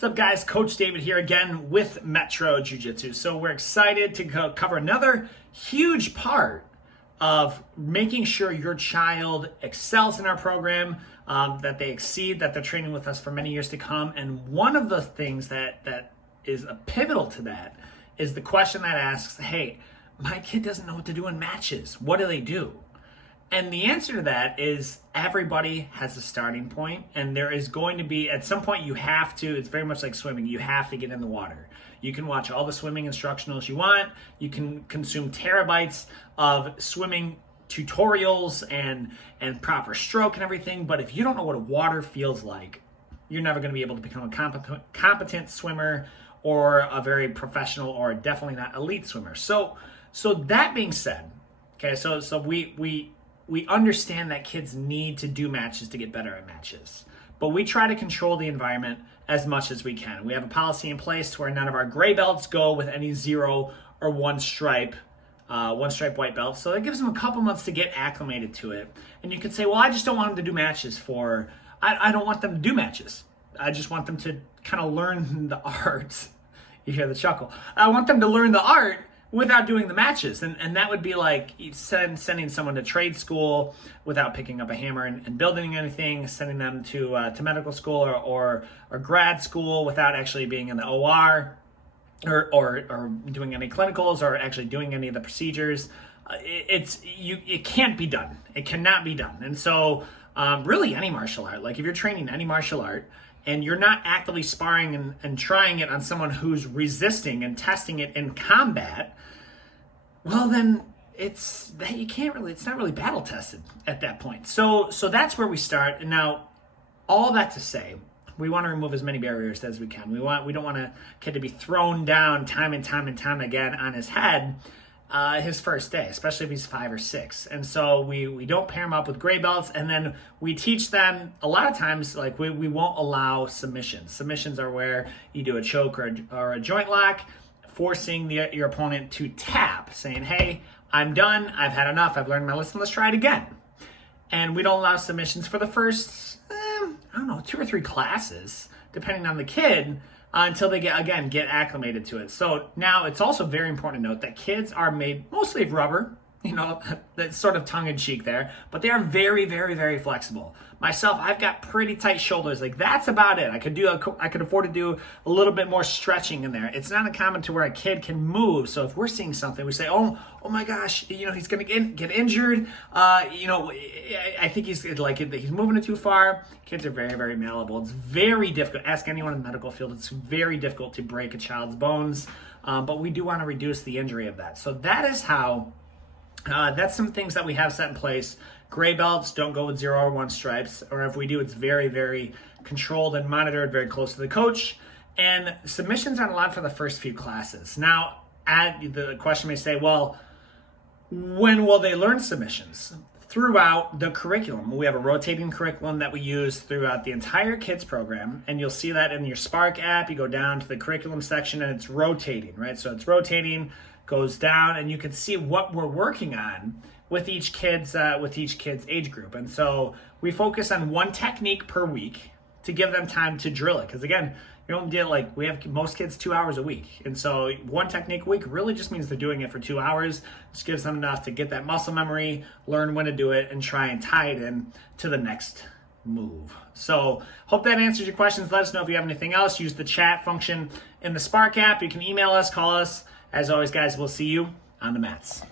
What's up, guys? Coach David here again with Metro Jiu-Jitsu. So we're excited to cover another huge part of making sure your child excels in our program, that they exceed, that they're training with us for many years to come. And one of the things that is a pivotal to that is the question that asks, hey, my kid doesn't know what to do in matches. What do they do? And the answer to that is everybody has a starting point, and there is going to be, at some point you have to, it's very much like swimming, you have to get in the water. You can watch all the swimming instructionals you want, you can consume terabytes of swimming tutorials and proper stroke and everything, but if you don't know what water feels like, you're never going to be able to become a competent swimmer or a very professional or definitely not elite swimmer. So that being said, okay, so we understand that kids need to do matches to get better at matches, but we try to control the environment as much as we can. We have a policy in place to where none of our gray belts go with any 0 or one stripe white belt. So that gives them a couple months to get acclimated to it. And you could say, well, I just don't want them to do matches I don't want them to do matches. I just want them to kind of learn the art. You hear the chuckle. I want them to learn the art without doing the matches. And that would be like sending someone to trade school without picking up a hammer and building anything, sending them to medical school or grad school without actually being in the OR or doing any clinicals or actually doing any of the procedures. It can't be done. It cannot be done. And so really any martial art, like if you're training any martial art, and you're not actively sparring and trying it on someone who's resisting and testing it in combat, well then it's not really battle tested at that point. So that's where we start. And now all that to say, we want to remove as many barriers as we can. We don't want a kid to be thrown down time and time again on his head his first day, especially if he's 5 or 6. And so we don't pair them up with gray belts, and then we teach them a lot of times, like we won't allow submissions. Submissions are where you do a choke or a joint lock, forcing your opponent to tap, saying, hey, I'm done, I've had enough, I've learned my lesson, let's try it again. And we don't allow submissions for the first, 2 or 3 classes, depending on the kid, until they get acclimated to it. So now it's also very important to note that kids are made mostly of rubber, that's sort of tongue-in-cheek there, but they are very, very, very flexible. Myself, I've got pretty tight shoulders. Like that's about it. I could afford to do a little bit more stretching in there. It's not uncommon to where a kid can move. So if we're seeing something, we say, oh my gosh, he's gonna get injured. I think he's moving it too far. Kids are very, very malleable. It's very difficult. Ask anyone in the medical field. It's very difficult to break a child's bones, but we do want to reduce the injury of that. So that is how. That's some things that we have set in place. Gray belts don't go with 0 or 1 stripes, or if we do, it's very, very controlled and monitored, very close to the coach. And submissions aren't allowed for the first few classes. Now, the question may say, well, when will they learn submissions? Throughout the curriculum. We have a rotating curriculum that we use throughout the entire kids program, and you'll see that in your Spark app. You go down to the curriculum section and it's rotating, right? So it's rotating, goes down, and you can see what we're working on with each kid's age group. And so we focus on one technique per week to give them time to drill it. Because again, you don't get we have most kids 2 hours a week. And so one technique a week really just means they're doing it for 2 hours. Just gives them enough to get that muscle memory, learn when to do it, and try and tie it in to the next move. So hope that answers your questions. Let us know if you have anything else. Use the chat function in the Spark app. You can email us, call us. As always, guys, we'll see you on the mats.